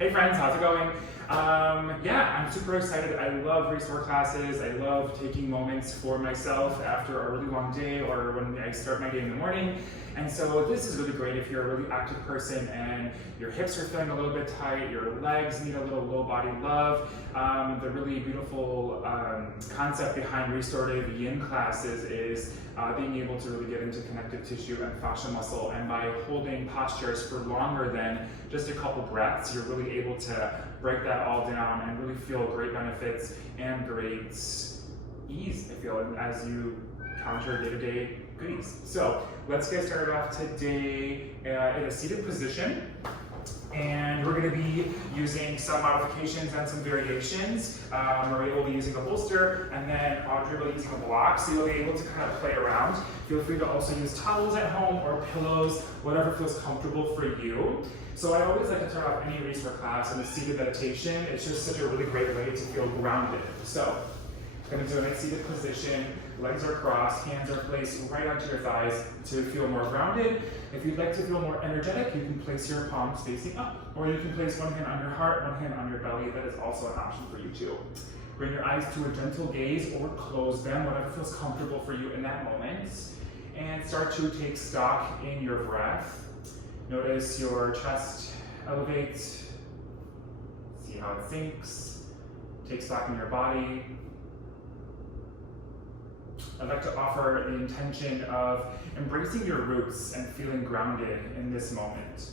Hey friends, how's it going? Yeah, I'm super excited. I love Restore classes. I love taking moments for myself after a really long day or when I start my day in the morning. And so this is really great if you're a really active person and your hips are feeling a little bit tight, your legs need a little low body love. The really beautiful concept behind restorative yin classes is being able to really get into connective tissue and fascial muscle, and by holding postures for longer than just a couple breaths, you're really able to break that all down and really feel great benefits and great ease, I feel, as you counter day-to-day goodies. So let's get started off today in a seated position. And we're going to be using some modifications and some variations. Maria will be using a bolster, and then Audrey will be using a block, so you'll be able to kind of play around. Feel free to also use towels at home or pillows, whatever feels comfortable for you. So I always like to start off any Restore class in a seated meditation. It's just such a really great way to feel grounded. So I'm going to do a nice seated position. Legs are crossed, hands are placed right onto your thighs to feel more grounded. If you'd like to feel more energetic, you can place your palms facing up, or you can place one hand on your heart, one hand on your belly. That is also an option for you too. Bring your eyes to a gentle gaze or close them, whatever feels comfortable for you in that moment. And start to take stock in your breath. Notice your chest elevate. See how it sinks. Take stock in your body. I'd like to offer the intention of embracing your roots and feeling grounded in this moment.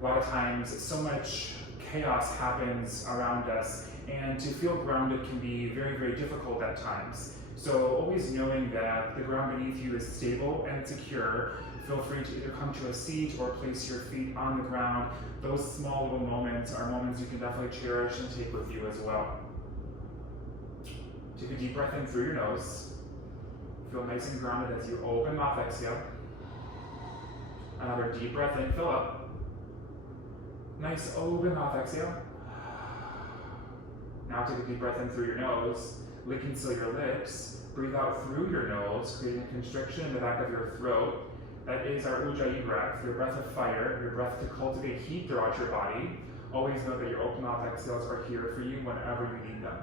A lot of times, so much chaos happens around us, and to feel grounded can be very, very difficult at times. So always knowing that the ground beneath you is stable and secure, feel free to either come to a seat or place your feet on the ground. Those small little moments are moments you can definitely cherish and take with you as well. Take a deep breath in through your nose. Feel nice and grounded as you open mouth, exhale. Another deep breath in, fill up. Nice open mouth, exhale. Now take a deep breath in through your nose. Lick and seal your lips. Breathe out through your nose, creating a constriction in the back of your throat. That is our Ujjayi breath, your breath of fire, your breath to cultivate heat throughout your body. Always know that your open mouth exhales are here for you whenever you need them.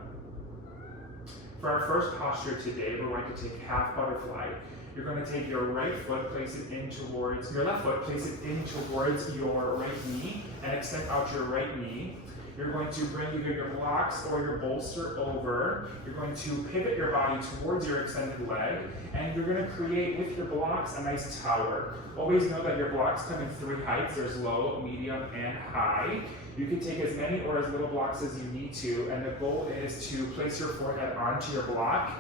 For our first posture today, we're going to take half butterfly. You're going to take your right foot, place it in towards your left foot, place it in towards your right knee, and extend out your right knee. You're going to bring either your blocks or your bolster over. You're going to pivot your body towards your extended leg, and you're going to create with your blocks a nice tower. Always know that your blocks come in three heights. There's low, medium, and high. You can take as many or as little blocks as you need to, and the goal is to place your forehead onto your block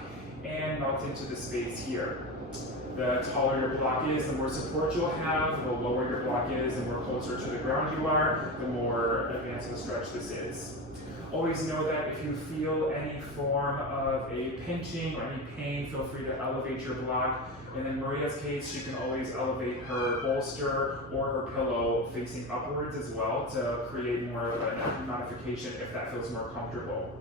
and melt into the space here. The taller your block is, the more support you'll have. The lower your block is, the more closer to the ground you are, the more advanced of a stretch this is. Always know that if you feel any form of a pinching or any pain, feel free to elevate your block. And in Maria's case, she can always elevate her bolster or her pillow facing upwards as well to create more of a modification if that feels more comfortable.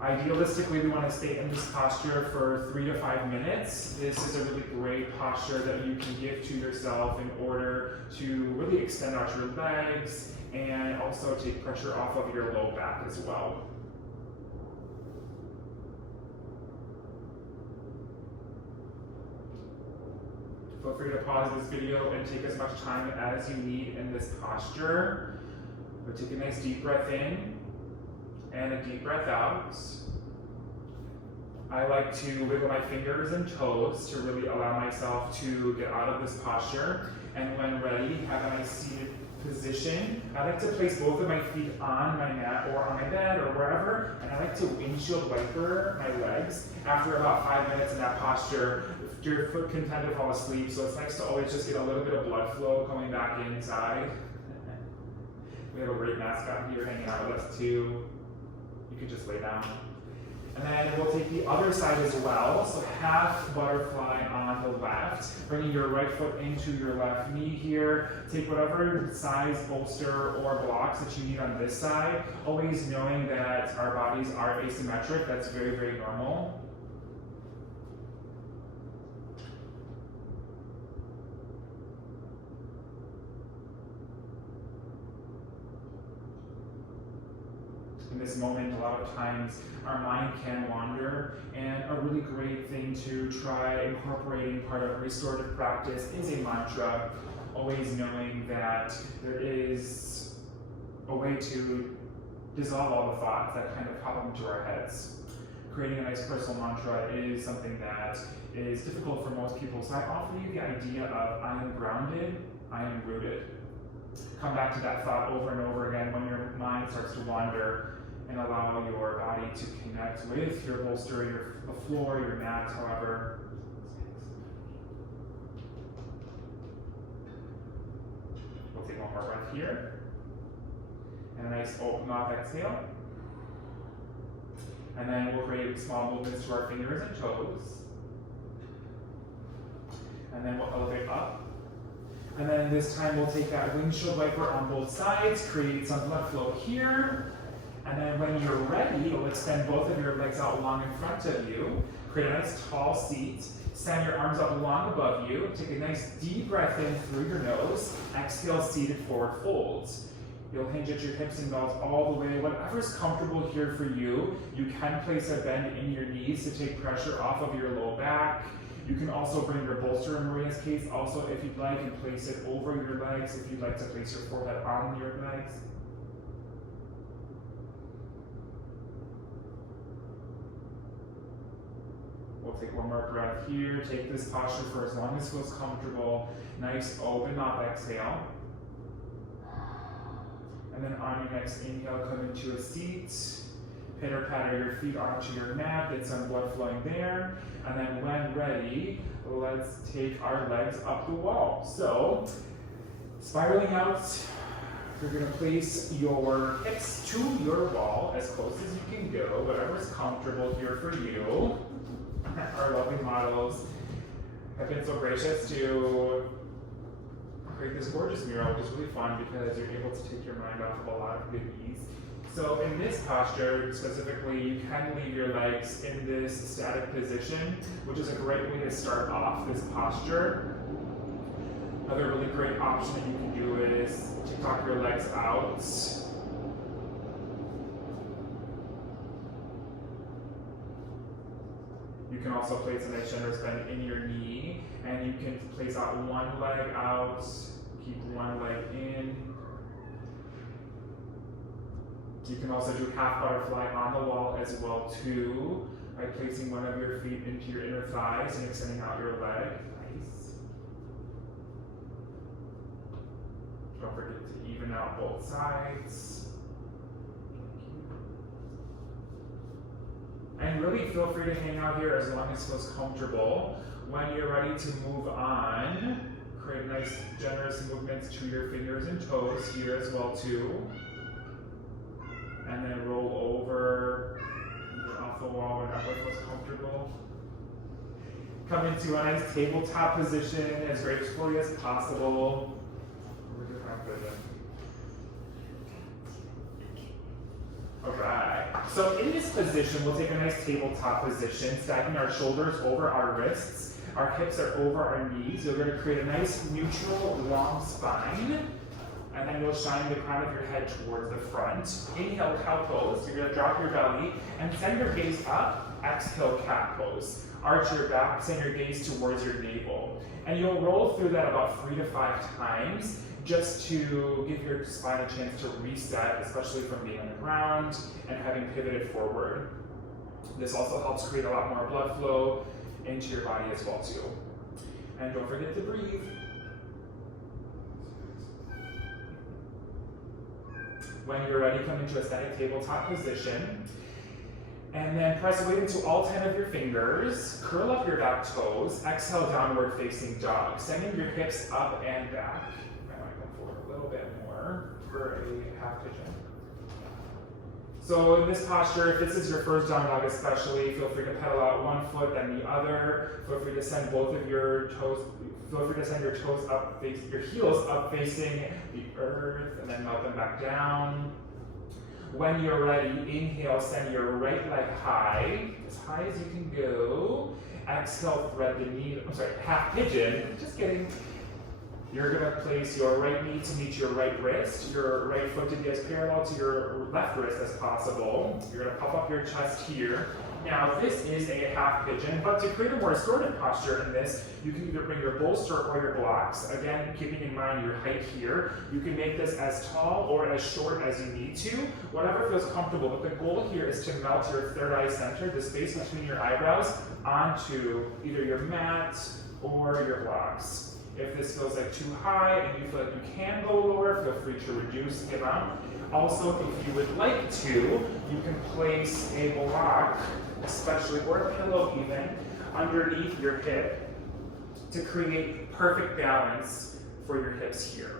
Idealistically, we want to stay in this posture for 3 to 5 minutes. This is a really great posture that you can give to yourself in order to really extend out your legs and also take pressure off of your low back as well. Feel free to pause this video and take as much time as you need in this posture. But take a nice deep breath in and a deep breath out. I like to wiggle my fingers and toes to really allow myself to get out of this posture. And when ready, have a nice seated position. I like to place both of my feet on my mat or on my bed or wherever, and I like to windshield wiper my legs. After about 5 minutes in that posture, your foot can tend to fall asleep, so it's nice to always just get a little bit of blood flow coming back inside. We have a great mascot here hanging out with us too. You could just lay down. And then we'll take the other side as well. So half butterfly on the left, bringing your right foot into your left knee here. Take whatever size bolster or blocks that you need on this side. Always knowing that our bodies are asymmetric. That's very, very normal. In this moment, a lot of times our mind can wander, and a really great thing to try incorporating part of restorative practice is a mantra, always knowing that there is a way to dissolve all the thoughts that kind of pop into our heads. Creating a nice personal mantra is something that is difficult for most people, so I offer you the idea of I am grounded, I am rooted. Come back to that thought over and over again when your mind starts to wander, and allow your body to connect with your bolster, the floor, your mat, however. We'll take one more breath here. And a nice open mouth exhale. And then we'll create small movements to our fingers and toes. And then we'll elevate up. And then this time we'll take that windshield wiper on both sides, create some blood flow here. And then when you're ready, you'll extend both of your legs out long in front of you. Create a nice tall seat. Stand your arms up long above you. Take a nice deep breath in through your nose. Exhale, seated forward folds. You'll hinge at your hips and bells all the way. Whatever's comfortable here for you. You can place a bend in your knees to take pressure off of your low back. You can also bring your bolster in Maria's case, also if you'd like, and place it over your legs if you'd like to place your forehead on your legs. We'll take one more breath here. Take this posture for as long as feels comfortable. Nice open mouth exhale. And then on your next inhale, come into a seat. Pitter patter your feet onto your mat, get some blood flowing there. And then when ready, let's take our legs up the wall. So, spiraling out, you're gonna place your hips to your wall as close as you can go, whatever's comfortable here for you. Our lovely models have been so gracious to create this gorgeous mural, which is really fun because you're able to take your mind off of a lot of goodies. So in this posture, specifically, you can leave your legs in this static position, which is a great way to start off this posture. Another really great option that you can do is to tuck your legs out. You can also place a nice generous bend in your knee, and you can place out one leg out, keep one leg in. You can also do half butterfly on the wall as well too, by placing one of your feet into your inner thighs and extending out your leg. Nice. Don't forget to even out both sides. And really feel free to hang out here as long as it feels comfortable. When you're ready to move on, create nice generous movements to your fingers and toes here as well too. And then roll over, off the wall whenever it feels comfortable. Come into a nice tabletop position, as gracefully as possible. Alright, so in this position, we'll take a nice tabletop position, stacking our shoulders over our wrists. Our hips are over our knees. You're going to create a nice neutral long spine. And then you'll shine the crown of your head towards the front. Inhale, cow pose. You're going to drop your belly and send your gaze up. Exhale, cat pose. Arch your back, send your gaze towards your navel. And you'll roll through that about 3 to 5 times just to give your spine a chance to reset, especially from being on the ground and having pivoted forward. This also helps create a lot more blood flow into your body as well too. And don't forget to breathe. When you're ready, come into a static tabletop position. And then press weight into all 10 of your fingers. Curl up your back toes. Exhale, downward facing dog. Sending your hips up and back. I might come forward a little bit more for a half pigeon. So in this posture, if this is your first down dog especially, feel free to pedal out one foot, then the other. Feel free to send both of your toes, feel free to send your toes up, your heels up facing the earth, and then melt them back down. When you're ready, inhale, send your right leg high as you can go. Exhale, thread the knee, half pigeon, just kidding. You're going to place your right knee to meet your right wrist, your right foot to be as parallel to your left wrist as possible. You're going to puff up your chest here. Now, this is a half pigeon, but to create a more restorative posture in this, you can either bring your bolster or your blocks. Again, keeping in mind your height here. You can make this as tall or as short as you need to, whatever feels comfortable. But the goal here is to melt your third eye center, the space between your eyebrows, onto either your mat or your blocks. If this feels like too high and you feel like you can go lower, feel free to reduce the amount. Also, if you would like to, you can place a block, especially, or a pillow even, underneath your hip to create perfect balance for your hips here.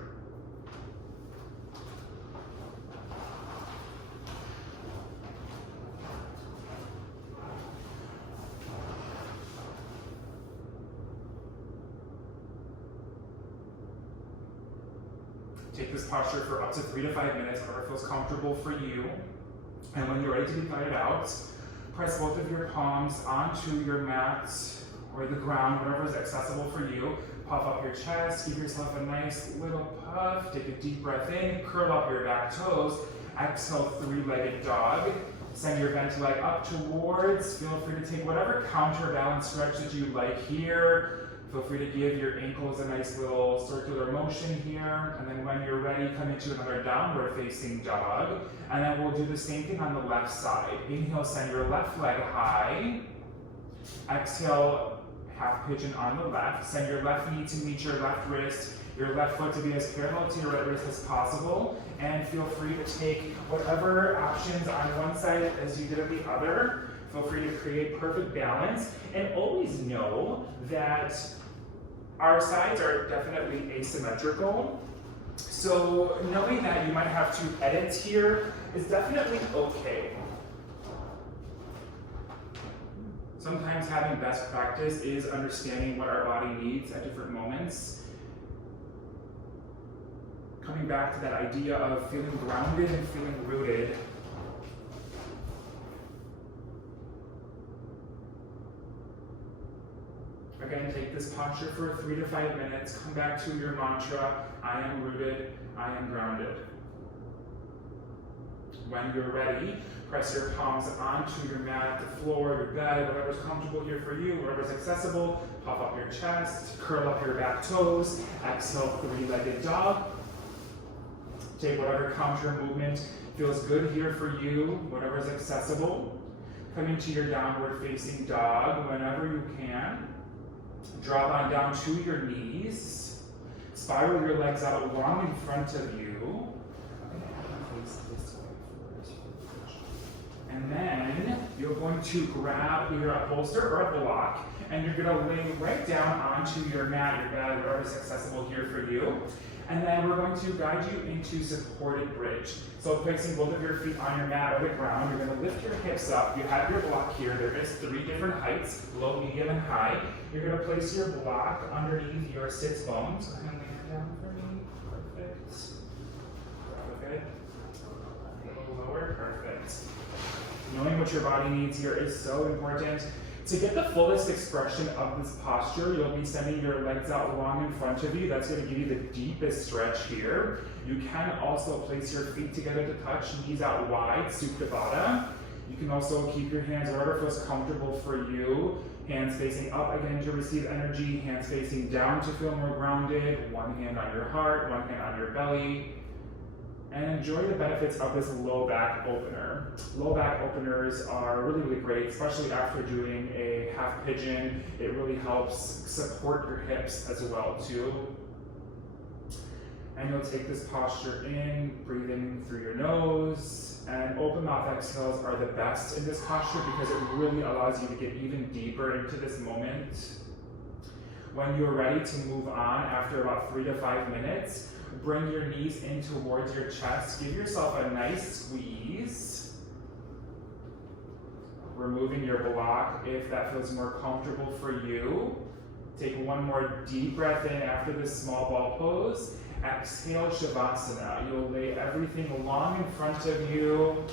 Take this posture for up to 3 to 5 minutes, whatever feels comfortable for you. And when you're ready to be guided out, press both of your palms onto your mat or the ground, whatever is accessible for you. Puff up your chest, give yourself a nice little puff. Take a deep breath in, curl up your back toes. Exhale, three-legged dog. Send your bent leg up towards. Feel free to take whatever counterbalance stretch that you like here. Feel free to give your ankles a nice little circular motion here. And then when you're ready, come into another downward facing dog. And then we'll do the same thing on the left side. Inhale, send your left leg high. Exhale, half pigeon on the left. Send your left knee to meet your left wrist, your left foot to be as parallel to your right wrist as possible. And feel free to take whatever options on one side as you did on the other. Feel free to create perfect balance. And always know that our sides are definitely asymmetrical. So knowing that you might have to edit here is definitely okay. Sometimes having best practice is understanding what our body needs at different moments. Coming back to that idea of feeling grounded and feeling rooted. Again, take this posture for 3 to 5 minutes. Come back to your mantra, I am rooted, I am grounded. When you're ready, press your palms onto your mat, the floor, your bed, whatever's comfortable here for you, whatever's accessible. Puff up your chest, curl up your back toes. Exhale, three-legged dog. Take whatever counter movement feels good here for you, whatever's accessible. Come into your downward facing dog whenever you can. Drop on down to your knees. Spiral your legs out long in front of you. And then you're going to grab either a bolster or a block, and you're going to lay right down onto your mat, your bed, whatever's accessible here for you. And then we're going to guide you into supported bridge. So placing both of your feet on your mat or the ground, you're going to lift your hips up. You have your block here. There is 3 different heights, low, medium, and high. You're going to place your block underneath your sits bones. Go ahead and lay it down for me. Perfect. Good. A little lower. Perfect. Knowing what your body needs here is so important. To get the fullest expression of this posture, you'll be sending your legs out long in front of you. That's going to give you the deepest stretch here. You can also place your feet together to touch, knees out wide, Supta Baddha. You can also keep your hands wherever feels comfortable for you. Hands facing up again to receive energy, hands facing down to feel more grounded. One hand on your heart, one hand on your belly. And enjoy the benefits of this low back opener. Low back openers are really, really great, especially after doing a half pigeon. It really helps support your hips as well too. And you'll take this posture in, breathing through your nose, and open mouth exhales are the best in this posture because it really allows you to get even deeper into this moment. When you're ready to move on after about 3 to 5 minutes, bring your knees in towards your chest. Give yourself a nice squeeze. Removing your block if that feels more comfortable for you. Take one more deep breath in after this small ball pose. Exhale, Shavasana. You'll lay everything long in front of you.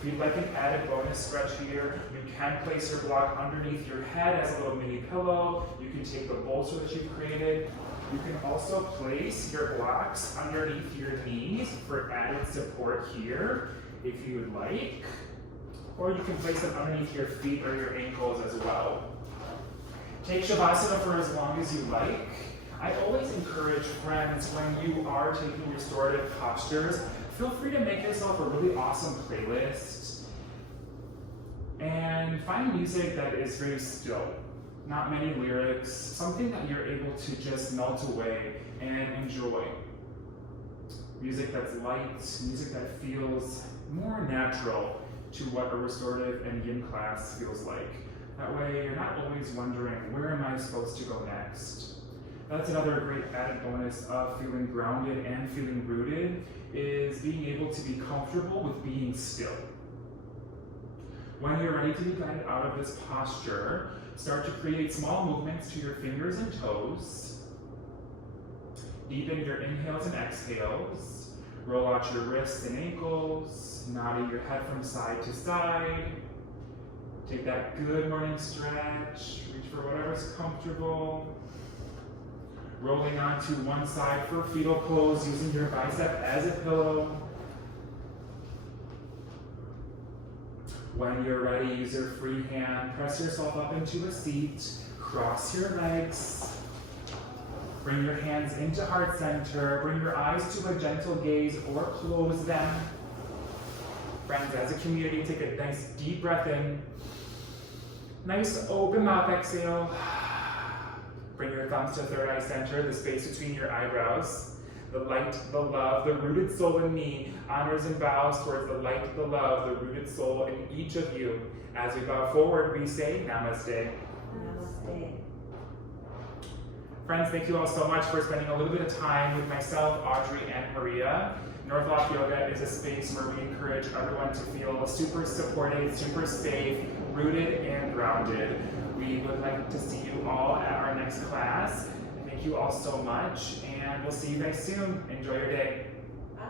If you'd like an added bonus stretch here, you can place your block underneath your head as a little mini pillow. You can take the bolster that you've created, You can also place your blocks underneath your knees for added support here, if you would like. Or you can place them underneath your feet or your ankles as well. Take Shavasana for as long as you like. I always encourage friends, when you are taking restorative postures, feel free to make yourself a really awesome playlist and find music that is very still. Not many lyrics, something that you're able to just melt away and enjoy. Music that's light, music that feels more natural to what a restorative and yin class feels like. That way you're not always wondering, where am I supposed to go next? That's another great added bonus of feeling grounded and feeling rooted, is being able to be comfortable with being still. When you're ready to be guided out of this posture, start to create small movements to your fingers and toes. Deepen your inhales and exhales. Roll out your wrists and ankles, nodding your head from side to side. Take that good morning stretch, reach for whatever's comfortable. Rolling onto one side for fetal pose, using your bicep as a pillow. When you're ready, use your free hand, press yourself up into a seat, cross your legs. Bring your hands into heart center, bring your eyes to a gentle gaze or close them. Friends, as a community, take a nice deep breath in. Nice open mouth exhale. Bring your thumbs to third eye center, the space between your eyebrows. The light, the love, the rooted soul in me honors and bows towards the light, the love, the rooted soul in each of you. As we bow forward, we say Namaste. Namaste. Friends, thank you all so much for spending a little bit of time with myself, Audrey, and Maria. Northlock Yoga is a space where we encourage everyone to feel super supported, super safe, rooted, and grounded. We would like to see you all at our next class. Thank you all so much, and we'll see you guys soon. Enjoy your day. Bye.